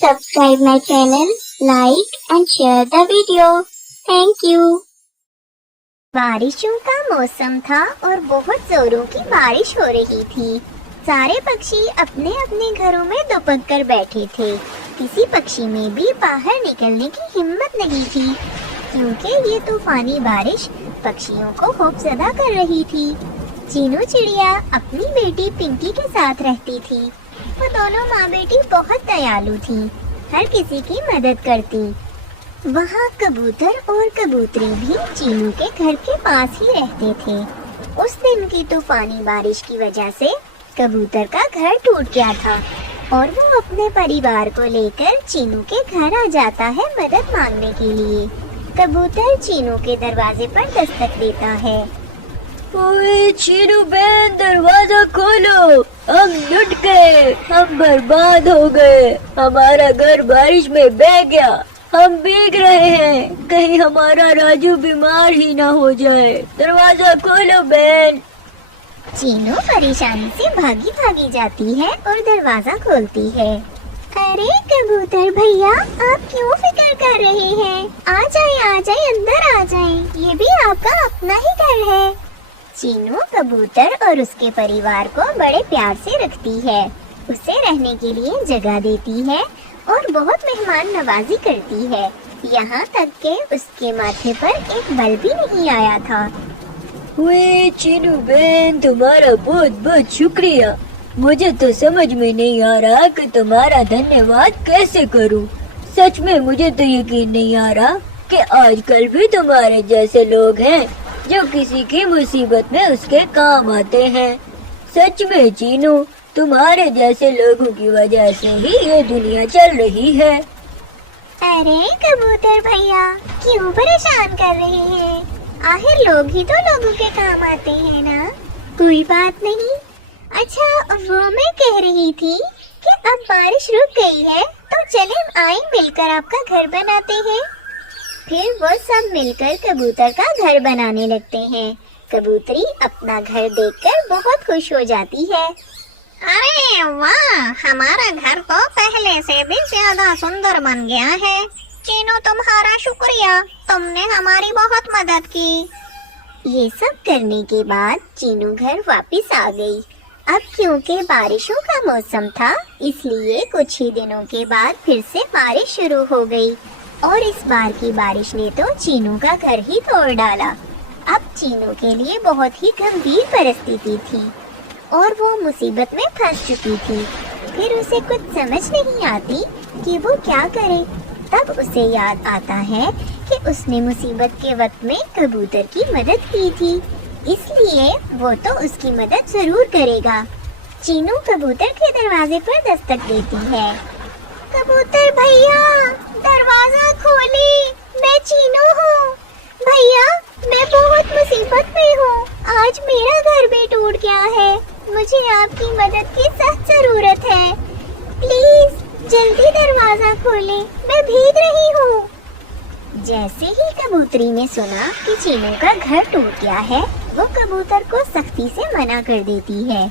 subscribe my channel, like and share the video. Thank you. बारिशों का मौसम था और बहुत जोरों की बारिश हो रही थी। सारे पक्षी अपने अपने घरों में दुबक कर बैठे थे। किसी पक्षी में भी बाहर निकलने की हिम्मत नहीं थी, क्योंकि ये तूफानी बारिश पक्षियों को खौफजदा कर रही थी। चीनू चिड़िया अपनी बेटी पिंकी के साथ रहती थी। वो दोनों माँ बेटी बहुत दयालु थी, हर किसी की मदद करती। वहाँ कबूतर और कबूतरी भी चीनू के घर के पास ही रहते थे। उस दिन की तूफानी बारिश की वजह से कबूतर का घर टूट गया था और वो अपने परिवार को लेकर चीनू के घर आ जाता है मदद मांगने के लिए। कबूतर चीनू के दरवाजे पर दस्तक देता है। ओए चीनू बहन, दरवाजा खोलो, हम लुट गए, हम बर्बाद हो गए, हमारा घर बारिश में बह गया, हम भीग रहे हैं, कहीं हमारा राजू बीमार ही ना हो जाए, दरवाजा खोलो बहन। चीनू परेशानी से भागी भागी जाती है और दरवाजा खोलती है। अरे कबूतर भैया, आप क्यों फिक्र कर रहे हैं? आ जाए अंदर आ जाए, ये भी आपका अपना ही घर है। चीनू कबूतर और उसके परिवार को बड़े प्यार से रखती है, उसे रहने के लिए जगह देती है और बहुत मेहमान नवाजी करती है। यहाँ तक कि उसके माथे पर एक बल भी नहीं आया था। ओए चीनू बहन, तुम्हारा बहुत बहुत शुक्रिया। मुझे तो समझ में नहीं आ रहा कि तुम्हारा धन्यवाद कैसे करूं। सच में मुझे तो यकीन नहीं आ रहा कि आजकल भी तुम्हारे जैसे लोग हैं जो किसी की मुसीबत में उसके काम आते हैं। सच में चीनू, तुम्हारे जैसे लोगों की वजह से ही ये दुनिया चल रही है। अरे कबूतर भैया, क्यों परेशान कर रहे हैं? आखिर लोग ही तो लोगों के काम आते हैं ना। कोई बात नहीं। अच्छा, वो मैं कह रही थी कि अब बारिश रुक गई है, तो चलें आए मिलकर आपका घर बनाते हैं। फिर वो सब मिलकर कबूतर का घर बनाने लगते हैं। कबूतरी अपना घर देखकर बहुत खुश हो जाती है। अरे वाह, हमारा घर तो पहले से भी ज्यादा सुंदर बन गया है। चीनू, तुम्हारा शुक्रिया, तुमने हमारी बहुत मदद की। ये सब करने के बाद चीनू घर वापस आ गई। अब क्योंकि बारिशों का मौसम था, इसलिए कुछ ही दिनों के बाद फिर से बारिश शुरू हो गई और इस बार की बारिश ने तो चीनू का घर ही तोड़ डाला। अब चीनू के लिए बहुत ही गंभीर परिस्थिति थी और वो मुसीबत में फंस चुकी थी। फिर उसे कुछ समझ नहीं आती कि वो क्या करे। तब उसे याद आता है कि उसने मुसीबत के वक्त में कबूतर की मदद की थी, इसलिए वो तो उसकी मदद जरूर करेगा। चीनू कबूतर के दरवाजे पर दस्तक देती है। कबूतर भैया, दरवाजा खोले, मैं चीनू हूँ। भैया, मैं बहुत मुसीबत में हूँ, आज मेरा घर भी टूट गया है, मुझे आपकी मदद की सख्त जरूरत है। प्लीज जल्दी दरवाजा खोलें, मैं भीग रही हूँ। जैसे ही कबूतरी ने सुना कि चीनू का घर टूट गया है, वो कबूतर को सख्ती से मना कर देती है।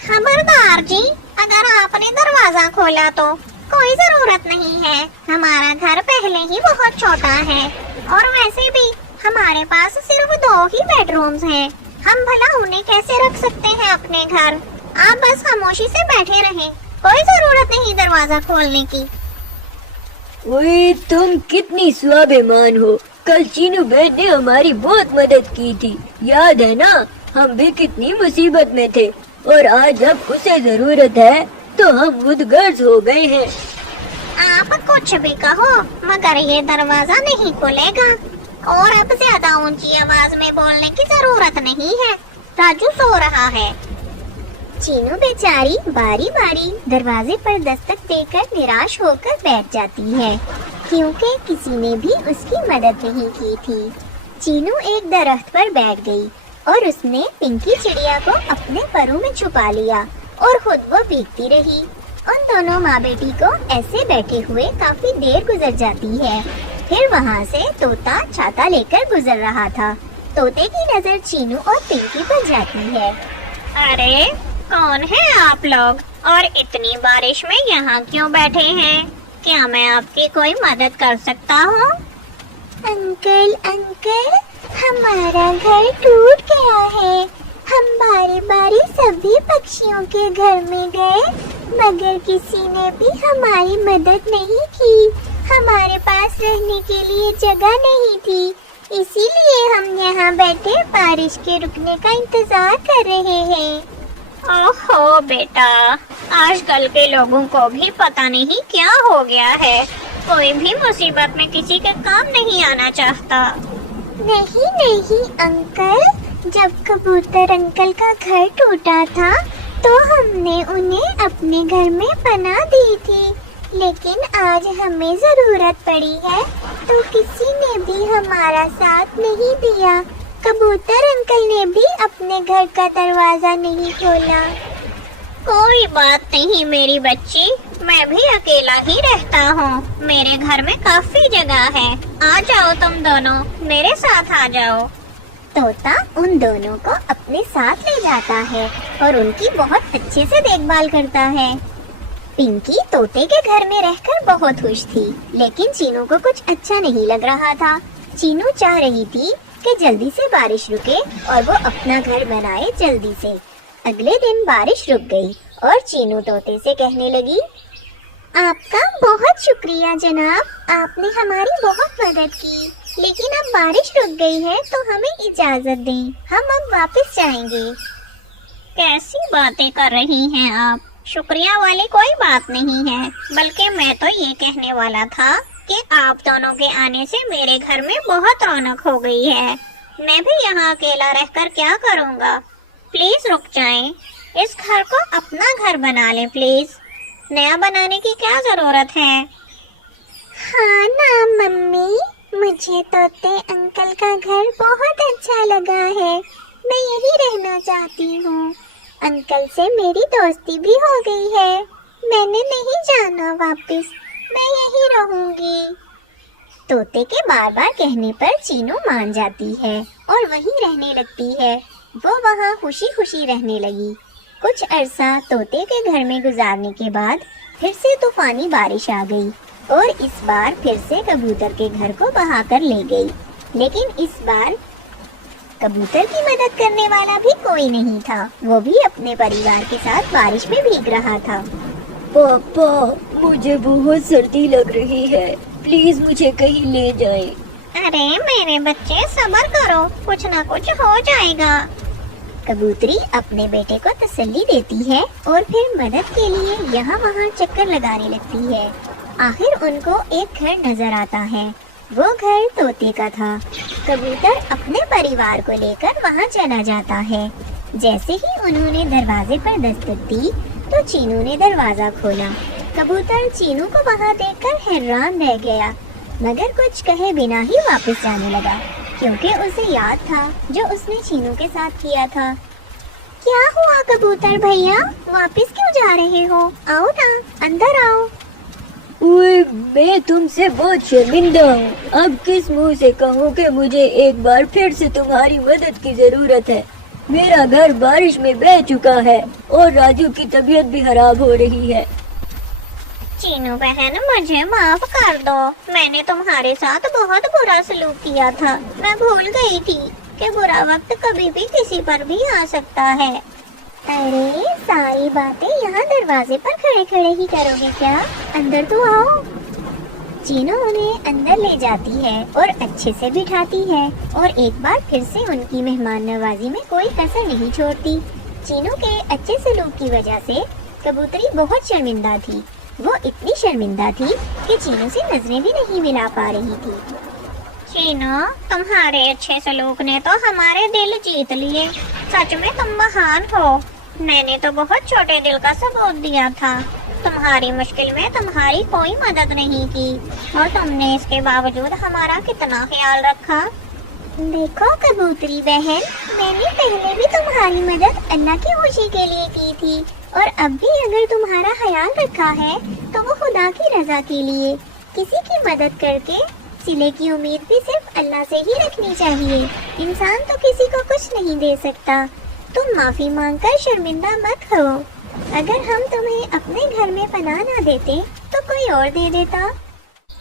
खबरदार जी, अगर आपने दरवाजा खोला तो कोई जरूरत नहीं है, हमारा घर पहले ही बहुत छोटा है और वैसे भी हमारे पास सिर्फ 2 ही बेडरूम्स हैं, हम भला उन्हें कैसे रख सकते हैं अपने घर। आप बस खामोशी से बैठे रहें, कोई जरूरत नहीं दरवाजा खोलने की। ओए तुम कितनी स्वाभिमान हो, कल चीनू बहन ने हमारी बहुत मदद की थी, याद है ना? हम भी कितनी मुसीबत में थे और आज जब उसे जरूरत है तो हम खुदगर्ज हो गए हैं। आप कुछ भी कहो, मगर ये दरवाजा नहीं खुलेगा और अब ज्यादा ऊंची आवाज में बोलने की जरूरत नहीं है, राजू सो रहा है। चीनू बेचारी बारी बारी दरवाजे पर दस्तक देकर निराश होकर बैठ जाती है, क्योंकि किसी ने भी उसकी मदद नहीं की थी। चीनू एक दरख्त पर बैठ गई और उसने पिंकी चिड़िया को अपने परों में छुपा लिया और खुद वो भीगती रही। उन दोनों माँ बेटी को ऐसे बैठे हुए काफी देर गुजर जाती है। फिर वहाँ से तोता छाता लेकर गुजर रहा था। तोते की नजर चीनू और पिंकी पर जाती है। अरे कौन है आप लोग اور اتنی بارش میں یہاں کیوں بیٹھے ہیں؟ کیا میں آپ کی کوئی مدد کر سکتا ہوں؟ انکل انکل، ہمارا گھر ٹوٹ گیا ہے۔ ہم باری باری سبھی پکشیوں کے گھر میں گئے مگر کسی نے بھی ہماری مدد نہیں کی۔ ہمارے پاس رہنے کے لیے جگہ نہیں تھی، اسی لیے ہم یہاں بیٹھے بارش کے رکنے کا انتظار کر رہے ہیں۔ اوہو بیٹا، آج کل کے لوگوں کو بھی پتہ نہیں کیا ہو گیا ہے، کوئی بھی مصیبت میں کسی کے کام نہیں آنا چاہتا۔ نہیں نہیں انکل، جب کبوتر انکل کا گھر ٹوٹا تھا تو ہم نے انہیں اپنے گھر میں پناہ دی تھی، لیکن آج ہمیں ضرورت پڑی ہے تو کسی نے بھی ہمارا ساتھ نہیں دیا۔ کبوتر انکل نے بھی اپنے گھر کا دروازہ نہیں کھولا۔ کوئی بات نہیں میری بچی، میں بھی اکیلا ہی رہتا ہوں، میرے گھر میں کافی جگہ ہے، آ جاؤ تم دونوں، میرے ساتھ آ جاؤ۔ طوطا ان دونوں کو اپنے ساتھ لے جاتا ہے اور ان کی بہت اچھے سے دیکھ بھال کرتا ہے۔ پنکی طوطے کے گھر میں رہ کر بہت خوش تھی، لیکن چینو کو کچھ اچھا نہیں لگ رہا تھا۔ چینو چاہ رہی تھی کہ جلدی سے بارش رکے اور وہ اپنا گھر بنائے جلدی سے۔ اگلے دن بارش رک گئی اور چینو طوطے سے کہنے لگی، آپ کا بہت شکریہ جناب، آپ نے ہماری بہت مدد کی، لیکن اب بارش رک گئی ہے تو ہمیں اجازت دیں، ہم اب واپس جائیں گے۔ کیسی باتیں کر رہی ہیں آپ؟ شکریہ والی کوئی بات نہیں ہے، بلکہ میں تو یہ کہنے والا تھا کہ آپ دونوں کے آنے سے میرے گھر میں بہت رونق ہو گئی ہے، میں بھی یہاں اکیلا رہ کر کیا کروں گا؟ پلیز رک جائیں، اس گھر کو اپنا گھر بنا لیں پلیز، نیا بنانے کی کیا ضرورت ہے؟ ہاں نا ممی، مجھے طوطے انکل کا گھر بہت اچھا لگا ہے، میں یہی رہنا چاہتی ہوں۔ انکل سے میری دوستی بھی ہو گئی ہے، میں نے نہیں جانا واپس، میں یہی رہوں گی۔ طوطے کے بار بار کہنے پر چینو مان جاتی ہے اور وہیں رہنے لگتی ہے۔ وہ وہاں خوشی خوشی رہنے لگی۔ کچھ عرصہ طوطے کے گھر میں گزارنے کے بعد پھر سے طوفانی بارش آ گئی اور اس بار پھر سے کبوتر کے گھر کو بہا کر لے گئی، لیکن اس بار کبوتر کی مدد کرنے والا بھی کوئی نہیں تھا، وہ بھی اپنے پریوار کے ساتھ بارش میں بھیگ رہا تھا۔ پاپا، مجھے بہت سردی لگ رہی ہے، پلیز مجھے کہیں لے جائیں۔ ارے میرے بچے صبر کرو، کچھ نہ کچھ ہو جائے گا۔ کبوتری اپنے بیٹے کو تسلی دیتی ہے اور پھر مدد کے لیے یہاں وہاں چکر لگانے لگتی ہے۔ آخر ان کو ایک گھر نظر آتا ہے، وہ گھر طوطے کا تھا۔ کبوتر اپنے پریوار کو لے کر وہاں چلا جاتا ہے۔ جیسے ہی انہوں نے دروازے پر دستک دی تو چینو نے دروازہ کھولا۔ کبوتر چینو کو وہاں دیکھ کر حیران رہ گیا، مگر کچھ کہے بنا ہی واپس جانے لگا، کیونکہ اسے یاد تھا جو اس نے چینو کے ساتھ کیا تھا۔ کیا ہوا کبوتر بھیا، واپس کیوں جا رہے ہو؟ آؤ نا، اندر آؤ۔ اوئے، میں تم سے بہت شرمندہ ہوں، اب کس منہ سے کہوں کہ مجھے ایک بار پھر سے تمہاری مدد کی ضرورت ہے۔ میرا گھر بارش میں بہہ چکا ہے اور راجو کی طبیعت بھی خراب ہو رہی ہے۔ چینو بہن، مجھے معاف کر دو، میں نے تمہارے ساتھ بہت برا سلوک کیا تھا، میں بھول گئی تھی کہ برا وقت کبھی بھی کسی پر بھی آ سکتا ہے۔ ارے ساری باتیں یہاں دروازے پر کھڑے کھڑے ہی کرو گے کیا؟ اندر تو آؤ۔ چینو انہیں اندر لے جاتی ہے اور اچھے سے بٹھاتی ہے اور ایک بار پھر سے ان کی مہمان نوازی میں کوئی کسر نہیں چھوڑتی۔ چینو کے اچھے سلوک کی وجہ سے کبوتری بہت شرمندہ تھی، وہ اتنی شرمندہ تھی کہ چینو سے نظریں بھی نہیں ملا پا رہی تھی۔ چینو، تمہارے اچھے سلوک نے تو ہمارے دل جیت لیے، سچ میں تم مہان ہو، میں نے تو بہت چھوٹے دل کا ثبوت دیا تھا، تمہاری مشکل میں تمہاری کوئی مدد نہیں کی اور تم نے اس کے باوجود ہمارا کتنا خیال رکھا۔ دیکھو کبوتری بہن، میں نے پہلے بھی تمہاری مدد اللہ کی خوشی کے لیے کی تھی اور اب بھی اگر تمہارا خیال رکھا ہے تو وہ خدا کی رضا کے لیے۔ کسی کی مدد کر کے صلے کی امید بھی صرف اللہ سے ہی رکھنی چاہیے، انسان تو کسی کو کچھ نہیں دے سکتا۔ تم معافی مانگ کر شرمندہ مت ہو۔ अगर हम तुम्हें अपने घर में पनाह ना देते तो कोई और दे देता।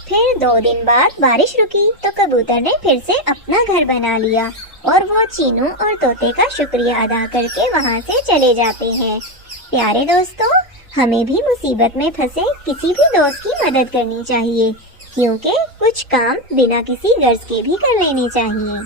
फिर 2 दिन बाद बारिश रुकी तो कबूतर ने फिर से अपना घर बना लिया और वो चीनू और तोते का शुक्रिया अदा करके वहाँ से चले जाते हैं। प्यारे दोस्तों, हमें भी मुसीबत में फंसे किसी भी दोस्त की मदद करनी चाहिए, क्योंकि कुछ काम बिना किसी गर्ज के भी कर लेने चाहिए।